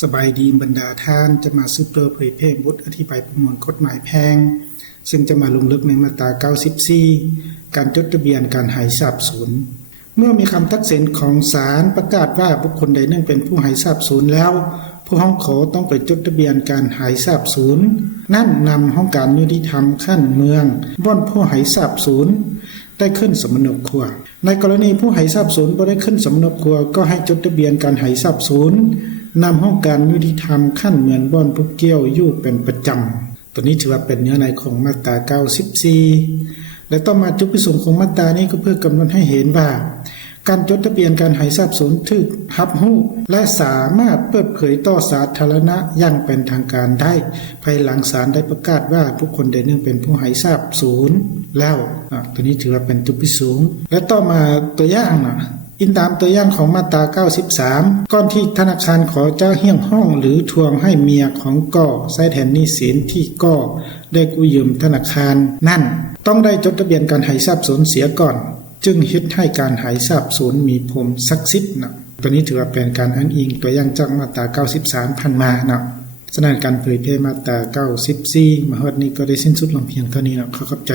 สบายดีบรรดาท่านจะมาสืบเผยแพร่บทอธิบายประมวลกฎหมายแพ่งซึ่งจะมาลงลึกในมาตรา 94 การจดทะเบียนการหายสาบสูญเมื่อมีคำตัดสินของศาลประกาศว่าบุคคลใดหนึ่งเป็นผู้หายสาบสูญแล้วผู้ห้องขอต้องไปจดทะเบียนการหายสาบสูญนั่นนำห้องการยุติธรรมขั้นเมืองบ่อนผู้หายสาบสูญได้ขึ้นสมณครัวในกรณีผู้หายสาบสูญบ่ได้ขึ้นสมณครัวก็ให้จดทะเบียนการหายสาบสูญนำห้องการยุติธรรมขั้นเมืองบ่อนผู้เกี่ยวอยู่เป็นประจำตัวนี้ถือว่าเป็นเนื้อในของมาตรา 94 และต่อมาจุดประสงค์ของมาตรานี้ก็เพื่อกำหนดให้เห็นว่าการจดทะเบียนการหายทรัพย์สูญถูกรับรู้และสามารถเปิดเผยต่อสาธารณะอย่างเป็นทางการได้ภายหลังศาลได้ประกาศว่าบุคคลใดหนึ่งเป็นผู้หายทรัพย์สูญแล้วตัวนี้ถือว่าเป็นจุดประสงค์และต่อมาตัวอย่างอินตามตัวอย่างของมาตรา 93 ก่อนที่ธนาคารขอเจ้าเฮี้ยงห้องหรือทวงให้เมียของก่อใช้แทนหนี้สินที่ก่อได้กู้ยืมธนาคารนั่นต้องได้จดทะเบียนการหายทรัพย์สูญเสียก่อนจึงเฮ็ดให้การหายทรัพย์สูญมีภูมิศักดิ์สิทธิ์ตัวนี้ถือว่าเป็นการอ้างอิงตัวอย่างจากมาตรา 93 พันมาฉะนั้นการเผยแพร่มาตรา 94 มาฮอดนี้ก็ได้สิ้นสุดลงเพียงเท่านี้ขอขอบใจ